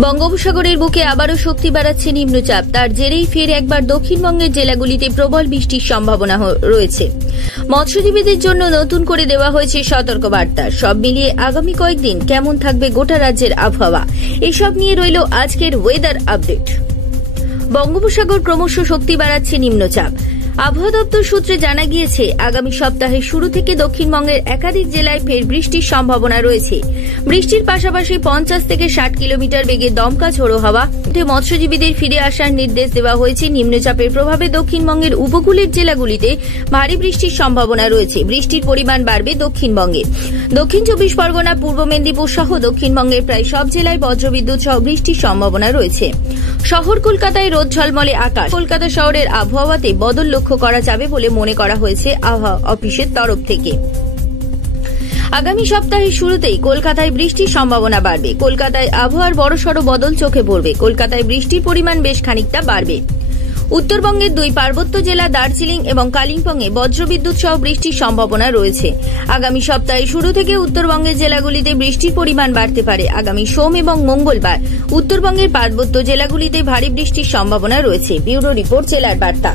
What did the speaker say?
বঙ্গোপসাগরের বুকে আবারও শক্তি বাড়াচ্ছে নিম্নচাপ। তার জেরেই ফের একবার দক্ষিণবঙ্গের জেলাগুলিতে প্রবল বৃষ্টির সম্ভাবনা রয়েছে। মৎস্যজীবীদের জন্য নতুন করে দেওয়া হয়েছে সতর্কবার্তা। সব মিলিয়ে আগামী কয়েকদিন কেমন থাকবে গোটা রাজ্যের আবহাওয়া, এসব নিয়ে রইল আজকের ওয়েদার আপডেট। বঙ্গোপসাগর ক্রমশ শক্তি বাড়াচ্ছে নিম্নচাপ। আবহাওয়া দপ্তর সূত্রে জানা গিয়েছে, আগামী সপ্তাহের শুরু থেকে দক্ষিণবঙ্গের একাধিক জেলায় ফের বৃষ্টির সম্ভাবনা রয়েছে। বৃষ্টির পাশাপাশি 50 থেকে 60 কিলোমিটার বেগে দমকা ঝোড়ো হাওয়া। মৎস্যজীবীদের ফিরে আসার নির্দেশ দেওয়া হয়েছে। নিম্নচাপের প্রভাবে দক্ষিণবঙ্গের উপকূলের জেলাগুলিতে ভারী বৃষ্টির সম্ভাবনা রয়েছে। বৃষ্টির পরিমাণ বাড়বে দক্ষিণবঙ্গে। দক্ষিণ 24 পরগনা, পূর্ব মেদিনীপুর সহ দক্ষিণবঙ্গের প্রায় সব জেলায় বজ্রবিদ্যুৎ সহ বৃষ্টির সম্ভাবনা রয়েছে। শহর কলকাতায় রোদ ঝলমলে আকাশ। কলকাতা শহরের আবহাওয়াতে বদল লক্ষ্য করা যাবে বলে মনে করা হয়েছে আবহাওয়া অফিসের তরফ থেকে। আগামী সপ্তাহের শুরুতেই কলকাতায় বৃষ্টির সম্ভাবনা বাড়বে। কলকাতায় আবহাওয়ার বড়সড় বদল চোখে পড়বে। কলকাতায় বৃষ্টির পরিমাণ বেশ খানিকটা বাড়বে। উত্তরবঙ্গের 2 পার্বত্য জেলা দার্জিলিং এবং কালিম্পংয়ে বজ্রবিদ্যুৎ সহ বৃষ্টির সম্ভাবনা রয়েছে। আগামী সপ্তাহের শুরু থেকে উত্তরবঙ্গের জেলাগুলিতে বৃষ্টির পরিমাণ বাড়তে পারে। আগামী সোম এবং মঙ্গলবার উত্তরবঙ্গের পার্বত্য জেলাগুলিতে ভারী বৃষ্টির সম্ভাবনা রয়েছে। ব্যুরো রিপোর্ট, জেলার বার্তা।